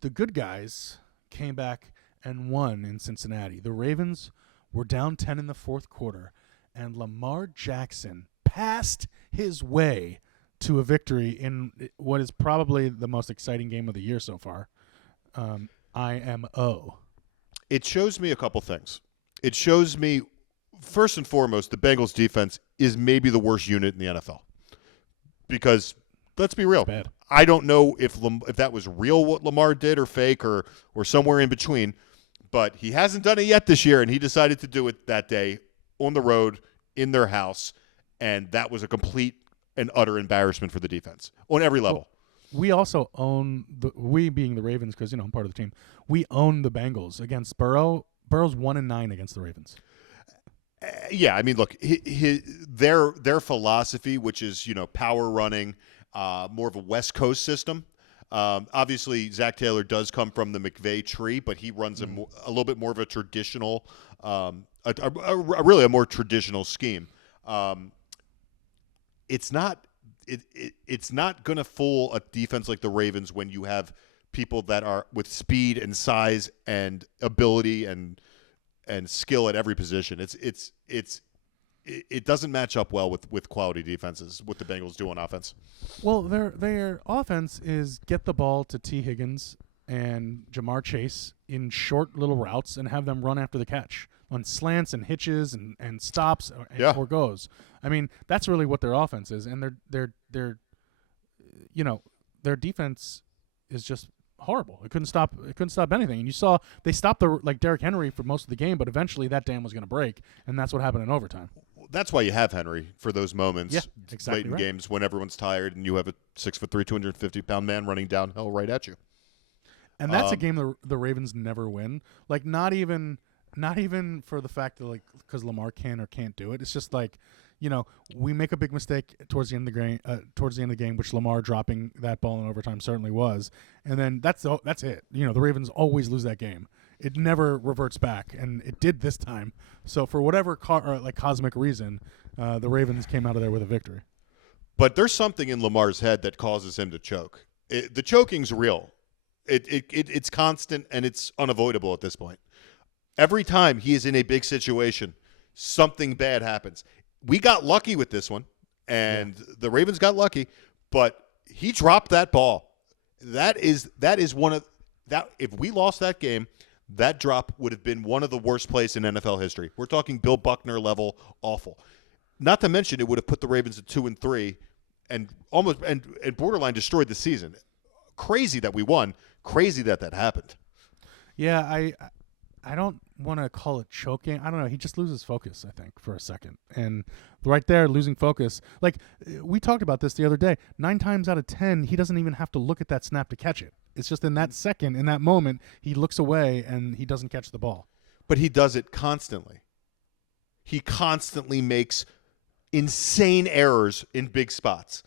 the good guys came back and won in Cincinnati. The Ravens were down 10 in the fourth quarter, and Lamar Jackson passed his way to a victory in what is probably the most exciting game of the year so far. IMO. It shows me a couple things. It shows me, first and foremost, the Bengals defense is maybe the worst unit in the NFL. Because, let's be real, Bad. I don't know if that was real what Lamar did or fake or somewhere in between, but he hasn't done it yet this year, and he decided to do it that day on the road in their house, and that was a complete and utter embarrassment for the defense on every level. Well, we also own we being the Ravens, because I'm part of the team. We own the Bengals against Burrow. Burrow's 1-9 against the Ravens. Yeah, I mean, look, their philosophy, which is power running, more of a West Coast system. Obviously, Zach Taylor does come from the McVay tree, but he runs a little bit more of a traditional, really a more traditional scheme. It's not going to fool a defense like the Ravens when you have people that are with speed and size and ability and skill at every position. It doesn't match up well with quality defenses, what the Bengals do on offense. Well, their offense is get the ball to T. Higgins and Jamar Chase in short little routes and have them run after the catch on slants and hitches and stops or goes. I mean, that's really what their offense is, and their defense is just horrible. It couldn't stop anything. And you saw they stopped Derrick Henry for most of the game, but eventually that dam was going to break, and that's what happened in overtime. That's why you have Henry for those moments exactly late in right. games when everyone's tired and you have a 6'3", 250-pound man running downhill right at you. And that's a game the Ravens never win. Like not even for the fact that because Lamar can or can't do it. It's just we make a big mistake towards the end of the game, which Lamar dropping that ball in overtime certainly was, and then that's it. The Ravens always lose that game. It never reverts back, and it did this time. So for whatever cosmic reason, the Ravens came out of there with a victory. But there's something in Lamar's head that causes him to choke. The choking's real. It's constant and it's unavoidable at this point. Every time he is in a big situation, something bad happens. We got lucky with this one, and the Ravens got lucky, but he dropped that ball. That is one of that. If we lost that game, that drop would have been one of the worst plays in NFL history. We're talking Bill Buckner level awful. Not to mention, it would have put the Ravens at 2-3 and almost and borderline destroyed the season. Crazy that we won. Crazy that happened. Yeah, I don't want to call it choking. I don't know. He just loses focus, I think, for a second. And right there, losing focus. Like, we talked about this the other day. 9 times out of 10, he doesn't even have to look at that snap to catch it. It's just in that second, in that moment, he looks away and he doesn't catch the ball. But he does it constantly. He constantly makes insane errors in big spots.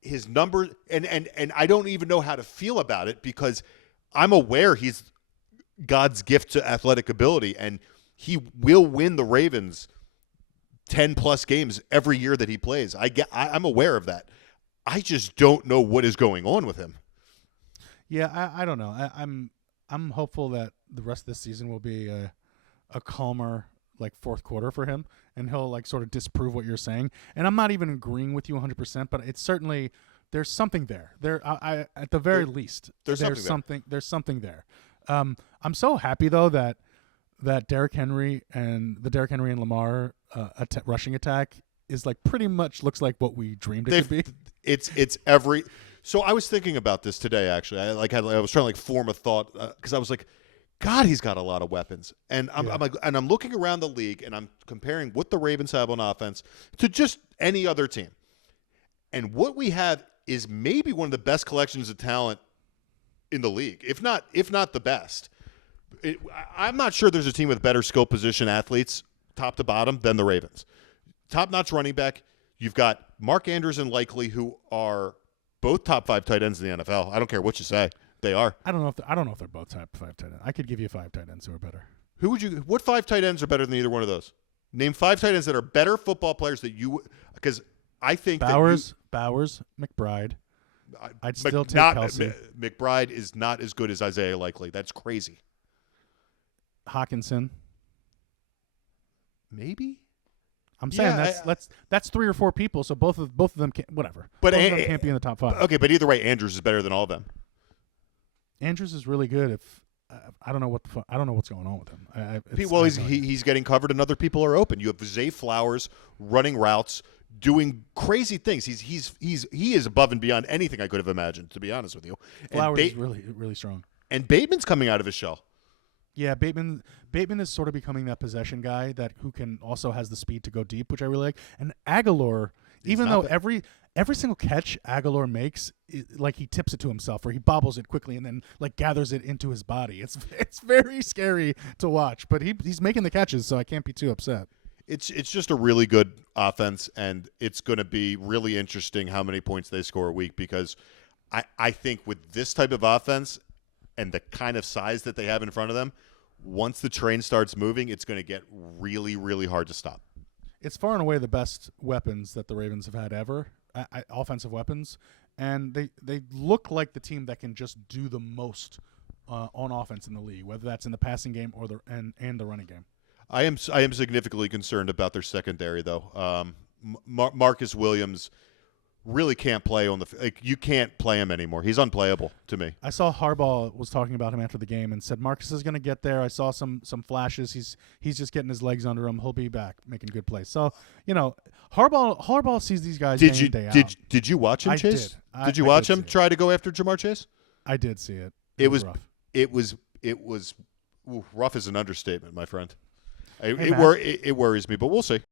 His numbers, and I don't even know how to feel about it because I'm aware he's God's gift to athletic ability, and he will win the Ravens 10-plus games every year that he plays. I'm aware of that. I just don't know what is going on with him. Yeah, I don't know. I'm hopeful that the rest of this season will be a calmer fourth quarter for him, and he'll sort of disprove what you're saying. And I'm not even agreeing with you 100%, but it's certainly there's something there. At the very least, there's something there. I'm so happy though that Derrick Henry and Lamar rushing attack is pretty much looks like what we dreamed it could be. It's every. So I was thinking about this today. Actually, I was trying to form a thought because I was like, God, he's got a lot of weapons, and I'm looking around the league and I'm comparing what the Ravens have on offense to just any other team, and what we have is maybe one of the best collections of talent in the league, if not the best. I'm not sure there's a team with better skill position athletes, top to bottom, than the Ravens. Top-notch running back. You've got Mark Andrews and Likely, who are both top 5 tight ends in the NFL. I don't care what you say, they are. I don't know if they're both top 5 tight ends. I could give you 5 tight ends who are better. What 5 tight ends are better than either one of those? Name 5 tight ends that are better football players that you, because I think Bowers, McBride, I'd still take Kelsey. McBride is not as good as Isaiah Likely. That's crazy. Hawkinson. Maybe. I'm saying that's 3 or 4 people. So both of them can't, whatever. But both of them can't be in the top 5. Okay, but either way, Andrews is better than all of them. Andrews is really good. If I don't know what's going on with him. He's getting covered and other people are open. You have Zay Flowers running routes, doing crazy things. He is above and beyond anything I could have imagined, to be honest with you. Flowers is really, really strong. And Bateman's coming out of his shell. Yeah, Bateman is sort of becoming that possession guy who can also has the speed to go deep, which I really like. And Aguilar, even though every single catch Aguilar makes, like he tips it to himself or he bobbles it quickly and then like gathers it into his body. It's very scary to watch, but he's making the catches, so I can't be too upset. It's just a really good offense, and it's going to be really interesting how many points they score a week, because I think with this type of offense and the kind of size that they have in front of them, once the train starts moving, it's going to get really, really hard to stop. It's far and away the best weapons that the Ravens have had ever, offensive weapons, and they look like the team that can just do the most on offense in the league, whether that's in the passing game or the running game. I am significantly concerned about their secondary, though. Marcus Williams really can't play you can't play him anymore. He's unplayable to me. I saw Harbaugh was talking about him after the game and said Marcus is going to get there. I saw some flashes. He's just getting his legs under him. He'll be back making good plays. So, Harbaugh sees these guys day in, day out. Did you watch him, Chase? Did you watch him try to go after Jamar Chase? I did see it. It was rough. It was rough is an understatement, my friend. It worries me, but we'll see.